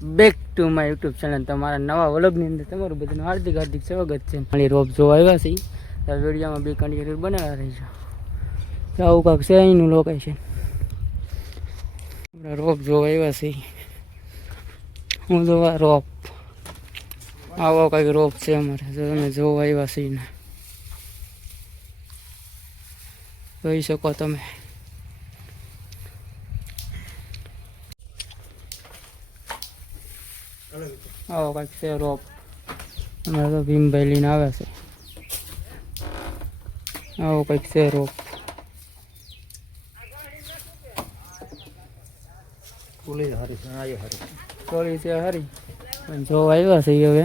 Back to my YouTube channel તમારા નવા વ્લોગની અંદર તમારું બધાનું હાર્દિક હાર્દિક સ્વાગત છે. મારી રોપ જોવા આવ્યા છે. તો વિડીયોમાં બે કન્ટિન્યુ બનાવ્યા રહી છે. તો આવું કાંક છે, અહીંનું લોકેશન છે રોપ જોવા આવ્યા છે. હું જોવા રોપ. આવો કંઈક રોપ છે અમારે. તમે જોવા આવ્યા છે જોઈ શકો તમે. આવો કંઈક છે રોપ અમારે તો ભીમભાઈ લઈને આવે છે. આવો કંઈક છે રોપ પુલી હારી છે હરી પણ જો આવ્યા છે હવે.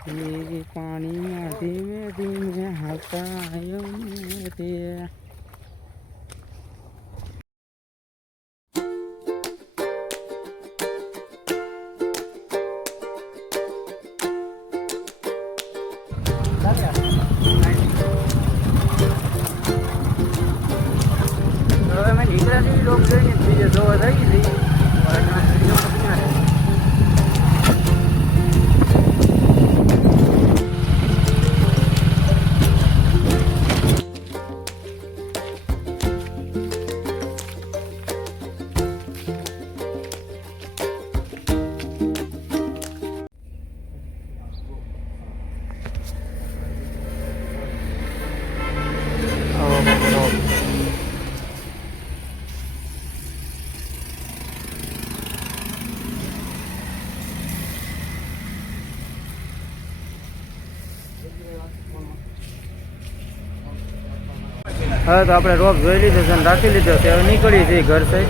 એ પાણીમાં ધીમે ધીમે હકાયો રે હવે મેં નીકળ્યાથી લોક જોઈને બીજે જોવા થઈ ગઈ હવે તો આપણે રોપ જોઈ લીધો છે અને રાખી લીધો છે. હવે નીકળી છે ઘર થઈ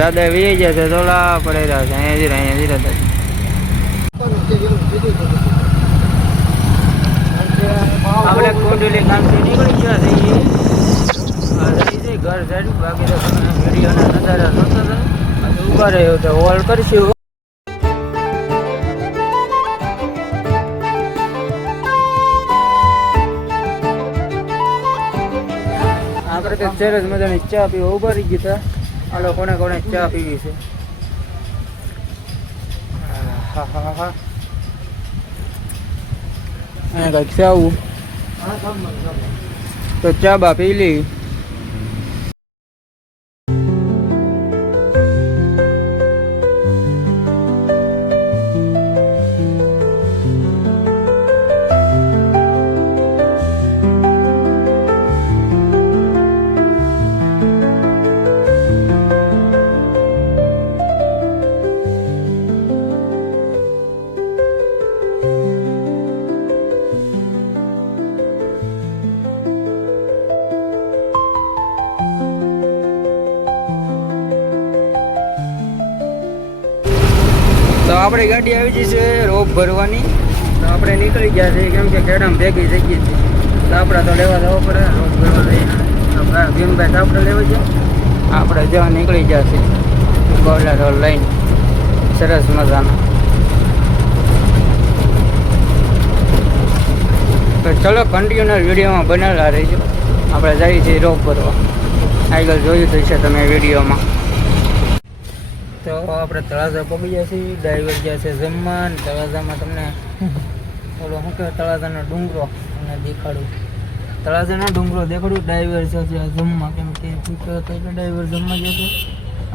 દાદા વી ગયા છે થોડા પડે રહ્યા છે. અહીંયા જરા અહીંયા જરા દાદા. આપણે નીકળી ગયા ઘર સાઈડ. બાકી તો નજારા જોતા બાકી રહ્યો હોલ કરશું. આપણે સરસ મજાની ચા પીવા ઉભરી ગયા આ લોકોને કોને ચા પીવી છે. હા હા હા તો ચા બા પી લઈ ગાડી આવી ગઈ છે રોપ ભરવાની. તો આપણે નીકળી ગયા છે કેમ કે કેડમ ભેગી થઈ ગઈ છે. આપણે તો લેવા જવો પડે, રોપ ભરવા લઈને ભાઈ ભીમભાઈ આપણે લેવા છે આપણે જવા નીકળી ગયા છે ગોલા લઈને. સરસ મજાના. ચલો કન્ટિન્યુઅર વિડીયોમાં બનેલા રહીજો. આપણે જઈએ છીએ રોપ ભરવા. આગળ જોયું થશે તમે વિડીયોમાં. તો આપણે તળાજા પગી ગયા છીએ. ડ્રાઈવર ગયા છે જમવા તળાજામાં તમને બોલો શું કહેવાય, તળાજાનો ડુંગરો અને દેખાડું. તળાજાનો ડુંગરો દેખાડું. ડ્રાઈવર છે જે જમવા, કેમ કે ભૂખ તો એટલે ડ્રાઈવર જમવા ગયા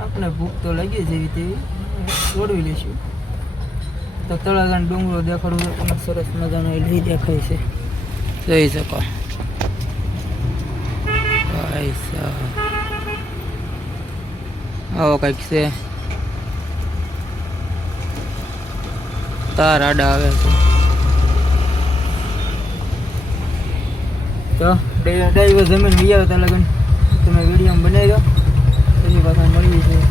આપણે ભૂખ તો લાગી જેવી તેવી. દોડવી લઈશું. તો તળાજાનો ડુંગરો દેખાડું. તમને સરસ મજાનો એ લઈ દેખાય છે. જોઈ શકો સાહેબ આવો કંઈક છે. તાર આડા આવે છે. તો ડાઈવર જમીન લઈ આવે ત્યાં લગન. તમે વીડિયો બનાવી દો. એની પાછા મળીએ છીએ.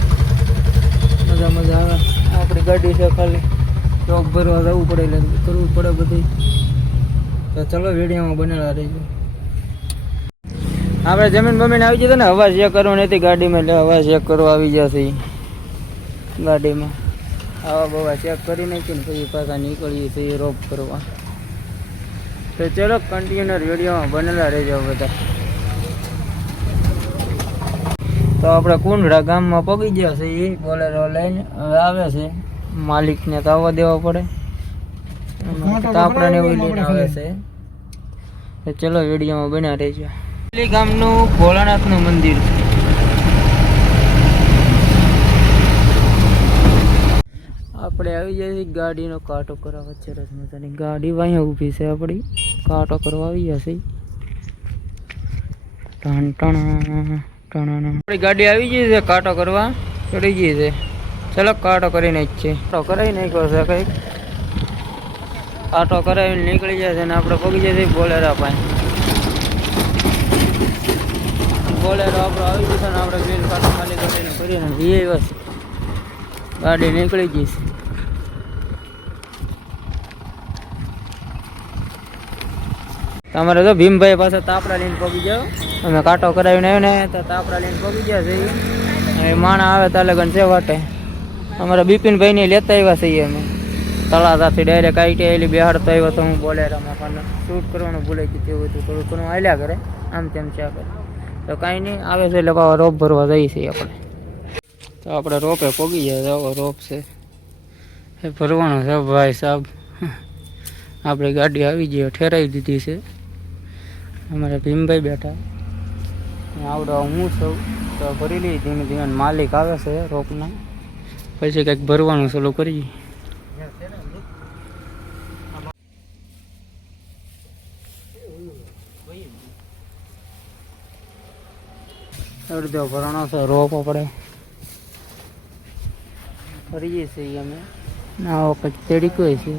મજા મજા આવે. આપણી ગાડી છે ખાલી. ચોક ભરવા જવું પડે એટલે કરવું પડે બધી તો ચલો વિડીયોમાં બનેલા રહીશું આપણે જમીન બમીન આવી જતો ને, હવા ચેક કરવાની નથી ગાડીમાં એટલે હવા ચેક કરવા આવી જશે ગાડીમાં. હવા બવા ચેક કરી નાખી ને પછી પાછા નીકળીએ છીએ રોપ કરવા. તો ચલો કન્ટિન્યુઅર વિડીયોમાં બનેલા રહેજો બધા. તો આપણે કુંડળા ગામમાં પગી ગયા છે એ બોલેરો લઈને આવે છે. માલિકને તો આવવા દેવા પડે. તાપડાને એવું લઈને આવે છે. તો ચલો વિડીયોમાં બન્યા રહેજો. ગામનું ભોળાનાથનું મંદિર છે. આપણે આવી જાય છે, ગાડીનો કાંટો કરવા વચ્ચે રસ મજાની ગાડી અહીંયા ઊભી છે આપણી. કાંટો કરવા આવી જશે ટણ ટણ ટણ આપણી ગાડી આવી ગઈ છે, કાંટો કરવા. ચડી ગઈ છે. ચલો, કાંટો કરીને જ છે. કાંટો કરાવી નાખ્યો છે કંઈક. કાંટો કરાવીને નીકળી જાય છે ને આપણે પગી જાય છે બોલેરા પાસે. બોલેરો આપણો આવી જશે ને આપણે બિલ કાંટો ખાલી કરીને કરીને જઈએ બસ ગાડી નીકળી ગઈ છે. તમારે તો ભીમભાઈ પાસે તાપડા લઈને પગી જાઓ અમે કાંટો કરાવીને આવ્યો ને, તો તાપડા લઈને પગી ગયા છે એ માણા આવે તાલે ગણ છે વાટે અમારા બિપિનભાઈને લેતા આવ્યા છીએ અમે. તળાજાથી ડાયરેક્ટ આઈટી આવેલી બેહાડતો આવ્યો તો હું બોલેરામાં પણ શૂટ કરવાનું ભૂલાઈ ગયું તેવું હતું. થોડું ઘણું હાલ્યા કરે, આમ તેમ છે કરે તો કાંઈ નહીં, આવે છે એટલે પાછા રોપ ભરવા જઈએ છીએ આપણે. તો આપણે રોપે પોગી જાય તો રોપ છે. એ ભરવાનો છે ભાઈ સાહેબ. આપણી ગાડી આવી ગઈ, ઠેરાવી દીધી છે. અમારે ભીમભાઈ બેઠા. આવડો હું છું, તો ભરી લઈ ધીમે ધીમે. માલિક આવે છે રોપના પછી કંઈક ભરવાનું ચાલુ કરીએ. અડધો ભરણો છે, રોપ આપણે ફરીએ છીએ અમે. ના વખત તેડી કોઈ છે.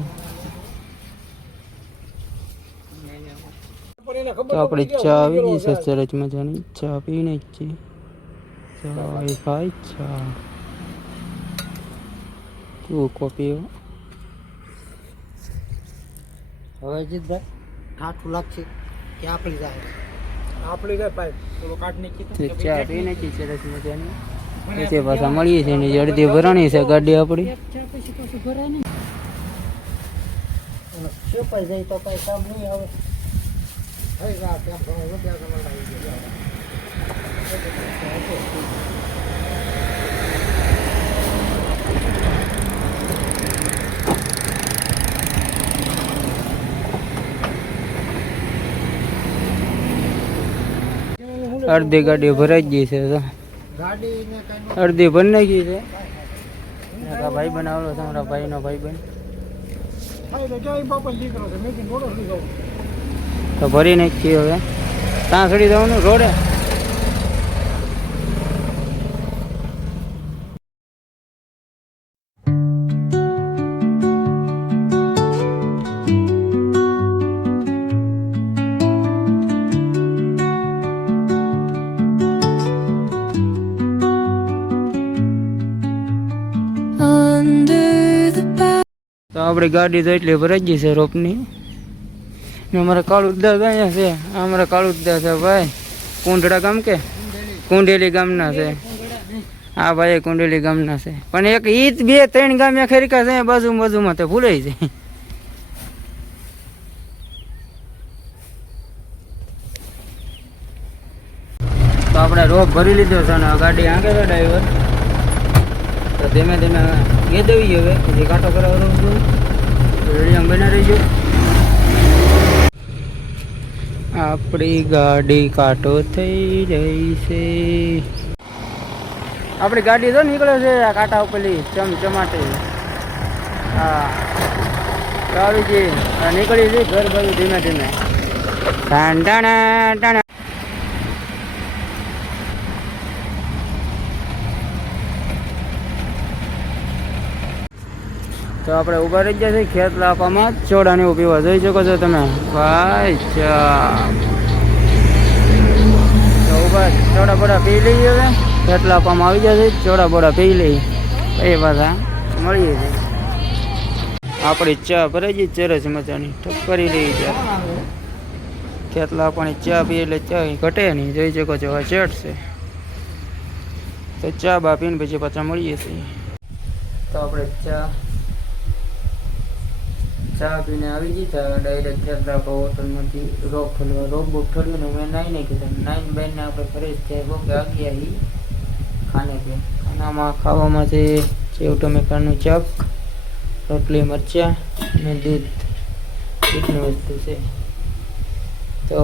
તો આપણે ચા આવી ગઈ છે સરસ મજાની. ચા પીને જ છે ચા ખાય ચા. તું કોપી હવે જીતભાઈ કાઠું લાગશે કે આપણી જાય આપણી જાય નાખી ચા જ સરસ મજાની. નીચે પાછા મળીએ છીએ ને અડધી ભરાણી છે ગાડી આપણી. સેપાઈ જાય તો કાંઈ કામ નહીં આવે. થઈ ગયા ત્યાં ઘણો રૂપિયા તમારે આવી ગયા. અડધી ગાડી ભરાઈ ગઈ છે તો. અડધી ભરી નાખી છે. ભાઈ બનાવેલો છે મારા ભાઈનો ભાઈ બન દીકરો છે મેં બોલો તો ભરી નાખીએ હવે. ત્યાં સુધી જવાનું રોડે. તો આપણી ગાડી તો એટલી ભરાઈ ગઈ છે રોપની. ને અમારા કાળુદા તો અહીંયા છે. અમારા કાળુદા છે ભાઈ. કુંડળા ગામ કે? કુંડેલી ગામના છે. હા ભાઈ કુંડેલી ગામના છે. પણ એક ઈ બે ત્રણ ગામ ખેરિકા છે બાજુ બાજુમાં તો ભૂલાઈ જાય. તો આપણે રોપ ભરી લીધો છે અને ગાડી આગે છે ડ્રાઈવર તો ધીમે ધીમે ગેદવી હવે. પછી કાંટો કરાવવાનો રેડી રેડિયમ બના રહીજો. આપણી ગાડી કાંટો થઈ રહી છે. આપણી ગાડી તો નીકળે છે આ કાંટા ઉપરલી ચમચમાટે. હા. આવી ગઈ. નીકળી છે ઘર બધું ધીમે ધીમે. ટાણા ટાણા. તો આપણે ઊભા રહી છીએ ખેત લાપામાં ચોડા ને એવું પીવા જોઈ શકો છો તમે. ભાઈ ચા તો ઊભા ચોડા બોડા પી લઈએ હવે. ખેત લાપામાં આવી જશે ચોડા બોડા પી લઈએ. એ પાછા મળીએ છીએ. આપણી ચા ભરાઈ ગઈ ચરસ મજાની. ઠપકરી રહી છે. ખેતલા પાણી ચા પીએ એટલે ચા ઘટે નહીં. જોઈ શકો છો ચેટ છે. તો ચા બા પીને પછી પાછા મળીએ છીએ. તો આપણે ચા ચા પીને આવી ગઈ ચા ડાયરેક્ટ ખેતલા હોટલમાંથી રોગ ઠલવા રોગ બોગ ઠલ્યો ને મેં નાઈ નહીં કીધું, નાઈન બેનને આપણે ફ્રેશ થયા રોગ કે આવી ખાને પે ખાનામાં ખાવામાં છે સેવ ટમેટાનું ચક રોટલી, મરચાં અને દૂધ દૂધની વસ્તુ છે. તો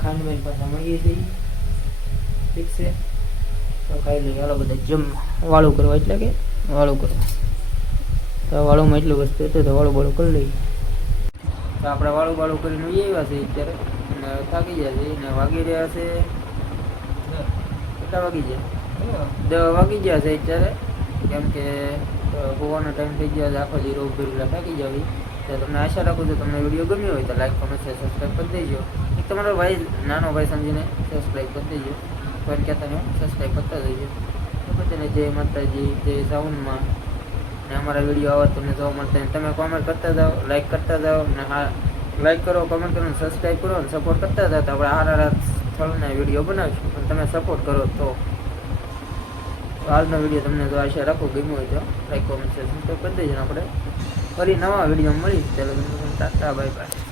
ખાનબેન પાછા મળીએ છીએ ઠીક છે. તો ખાઈ લઈએ. હાલો બધા જમ વાળું કરવા એટલે કે વાળું કરવા. તો વાળુંમાં એટલું વસ્તુ હતું તો વાળું બાળું કરી લઈએ. તો આપણે વાળું વાળું કરીને આવ્યા છે અત્યારે. અને થાકી ગયા છે ને વાગી રહ્યા છે કેટલા વાગી ગયા? દસ વાગી ગયા છે અત્યારે. કેમ કે હોવાનો ટાઈમ થઈ ગયો છે. આખો જીરો ભરેલા થાકી જાવી તો તમને આશા રાખું છું તમને વીડિયો ગમ્યો હોય તો લાઈક કમેન્ટ શેર સબસ્ક્રાઈબ કરી દેજો. એક તમારો ભાઈ, નાનો ભાઈ સમજીને સબસ્ક્રાઈબ કરી દેજો. કોઈ કહેતા નહીં સબસ્ક્રાઈબ કરતા જઈજો તો બધાને જય માતાજી, જય સાઉન્ડમાં ને અમારા વીડિયો આવે તમને જોવા મળતા હોય. તમે કોમેન્ટ કરતા જાઓ લાઇક કરતા જાઓ ને હા લાઇક કરો કોમેન્ટ કરો સબસ્ક્રાઈબ કરો અને સપોર્ટ કરતા જાઓ તો આપણે હારા હારા સ્થળના વીડિયો બનાવીશું અને તમે સપોર્ટ કરો તો હાલનો વીડિયો તમને જો આશા રાખો ગમ્યો હોય તો લાઈક કોમેન્ટ સબસ્ક્રાઈબ કરી દેજો આપણે ફરી નવા વીડિયો મળી ચાલો ટાટા બાય બાય